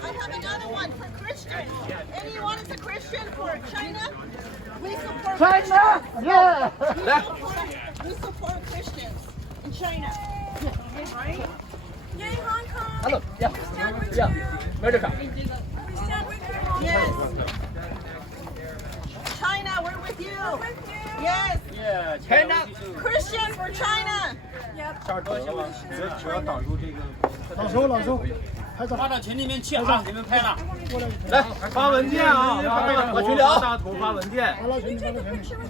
have another one for Christian. Anyone is a Christian for China? We support China, yeah. We support Christians in China. Right? Yay, Hong Kong. Hello, yeah, Stand with yeah. you. Welcome. We stand with you, Hong Kong. Yes. China, we're with you. We're with you. Yes. Yeah, China. Christian for China. Yep. 只要挡住这个。老周，拍照。发到群里面去啊！你们拍了。来发文件啊！发群里啊！大图发文件。发到群里，发到群里。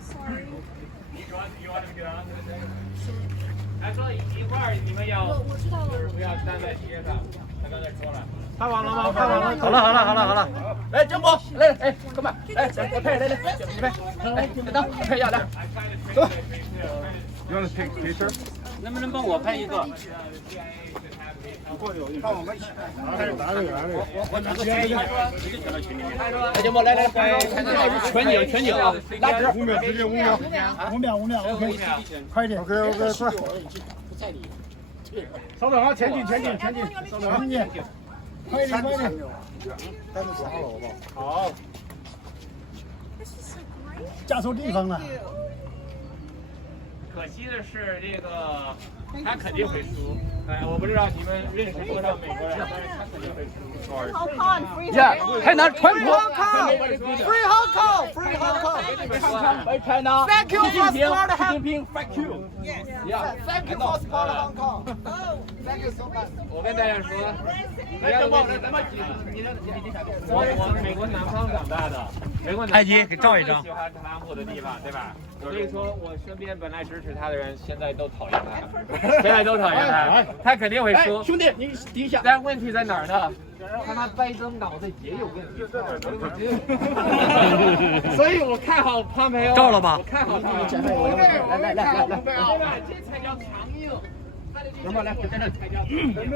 Sorry. 他说一会儿你们要我知道了。不要站在街上，他刚才说了。拍完了吗？拍完了。好了。来，郑博，来，哎，哥们，来，我拍，来，你拍，来，等，拍一下，来，走。You want to take picture？ 能不能帮我拍一个？看我们拿着。我拿个群里，直接传到群里面。来，郑博，来，全景啊，拉直5秒，直接5秒，OK， 快一点，OK，快。稍等啊，前进，稍等啊，快一点。单子查好了，好不好？好。架错地方了。 可惜的是，这个他肯定会输。哎，我不知道你们认识多少美国人，但是他肯定会输。 Hong Kong, free Hong Yeah， Kong. 海南川普 ，Free Hong Kong，Free Hong Kong，By China。Thank you for support Hong Kong. Thank you. Yeah. Thank you for support Hong Kong. Thank you so much. 我跟大家说，不要问我美国南方长大的，美国南方给照一张。喜欢特朗普的地方，对吧？我跟你说，我身边本来支持他的人，现在都讨厌他，他肯定会输。兄弟，你停一下。但问题在哪儿呢？他妈拜登脑子也有问题，所以我看好潘培欧。照了吗？我看好他。来，这才叫强硬。 哥们来，在这才叫。我们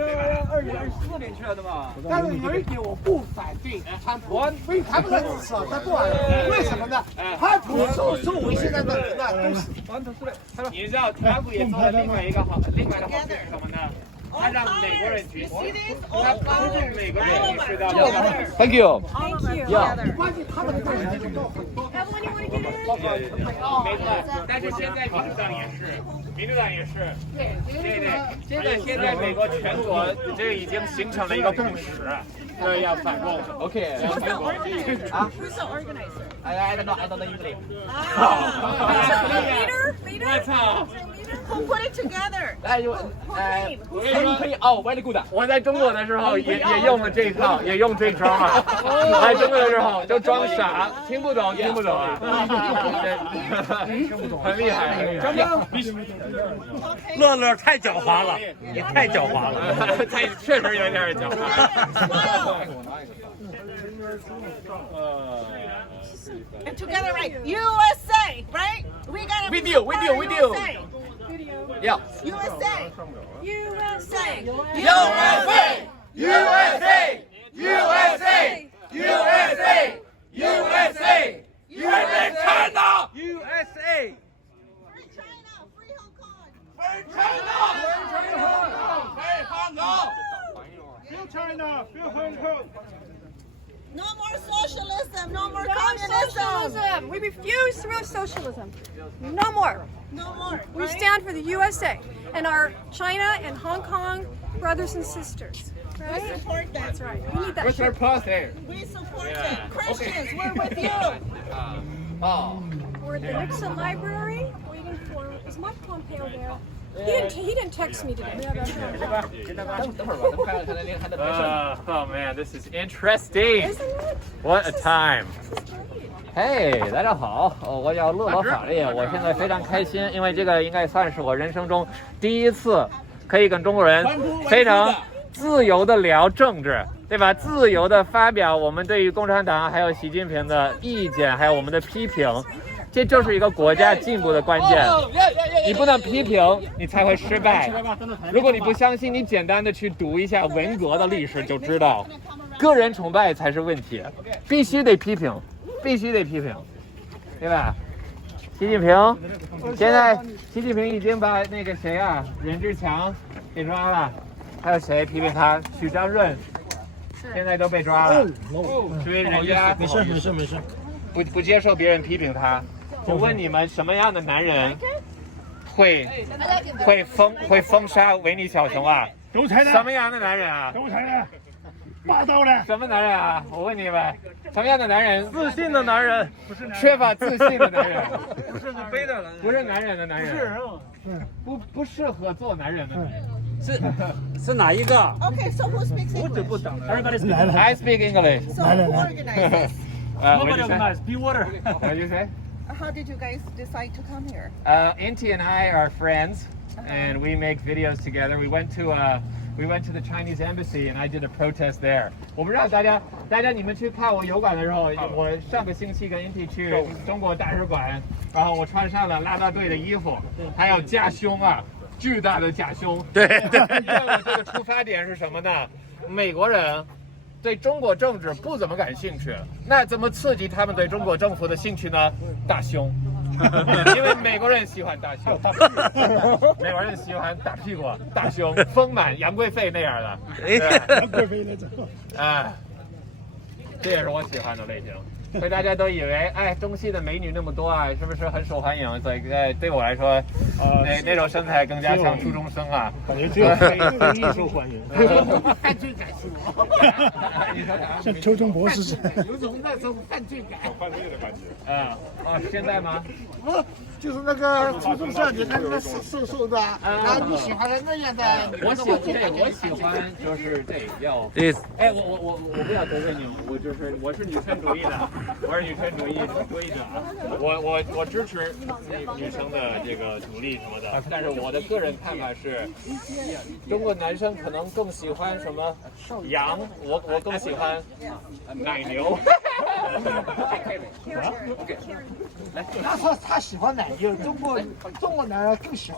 2024年去了的嘛。但是有一点我不反对川普，为他不能支持他做完，为什么呢？川普周围现在的人呢都是。你知道川普也做了另外的好处是什么呢？他让美国人觉醒，他帮助美国人意识到。Thank you. Thank you. Yeah. 关键他们的关系就到很多。 Evelyn, you want to get in? 没错，但是现在民主党也是，对，现在美国全国这已经形成了一个共识，就是要反共。OK. Who's the organizer? I don't know English. Leader? 我操！ Who put it together? 可以哦，very good。我在中国的时候也用了这一套，也用这招啊。在中国的时候就装傻，听不懂啊，很厉害。乐太狡猾了，你太狡猾了，他确实有点狡猾。 And together, right? USA, right? We gotta. With you. USA. Yeah. USA. China. USA。 Free China, free Hong Kong. China, Free Hong Kong. No more socialism, no more No communism. socialism. We refuse real socialism. No more. No more. We right? stand for the USA and our China and Hong Kong brothers and sisters. We Right? support that. That's right. We need that What's our shirt. policy? We support that. Christians, we're with you. Oh. We're at the Nixon Library waiting for. Is Mike Pompeo there? He didn't text me today. 等会儿吧，等拍了他的那个他的拍摄。 Oh man, this is interesting. Isn't it? What a time. 嘿，大家好，我叫乐乐法律，我现在非常开心，因为这个应该算是我人生中第一次可以跟中国人非常自由的聊政治，对吧？自由的发表我们对于共产党还有习近平的意见，还有我们的批评，这就是一个国家进步的关键。你不能批评，你才会失败。如果你不相信，你简单的去读一下文革的历史就知道，个人崇拜才是问题，必须得批评，对吧？习近平，现在习近平已经把那个谁啊，任志强给抓了，还有谁批评他？许章润，现在都被抓了，所以人家没事没事没事。不接受别人批评他。我问你们，什么样的男人会封杀维尼小熊啊？独裁的，什么样的男人啊？独裁的，霸道的，什么男人啊？我问你们，什么样的男人？自信的男人，不是缺乏自信的男人，不是卑的男人，不是男人的男人，不适合做男人的男人。是哪一个？ Okay, so who speaks English? I speak English. So who organized this? What did you say? Be water. What did you say? How did you guys decide to come here? Inti and I are friends, and we make videos together. We went to the Chinese embassy, and I did a protest there. 我不知道大家你们去看我油管的时候，我上个星期跟 Inti 去中国大使馆，然后我穿上了啦啦队的衣服，还有夹胸啊，巨大的夹胸。对。我这个出发点是什么呢？美国人对中国政治不怎么感兴趣，那怎么刺激他们对中国政府的兴趣呢？大胸。因为美国人喜欢大胸，美国人喜欢大屁股、大胸、丰满、杨贵妃那样的。杨贵妃那种。啊，这也是我喜欢的类型。所以大家都以为，哎，中戏的美女那么多啊，是不是很受欢迎？所以，对我来说，那种身材更加像初中生啊。感觉只有非艺受欢迎。犯罪感是我。像邱正博士，有种那种犯罪感。犯罪的感觉。啊，哦，现在吗？不，就是那个初中生，你看那个瘦的，啊，你喜欢那样的？我喜欢就是这要。哎，我不要得罪你们，我是女权主义的，我是女权主义者啊。我支持女生的这个努力什么的，但是我的个人看法是，中国男生可能更喜欢什么羊，我更喜欢奶牛。他说他喜欢奶牛，中国男人更喜欢。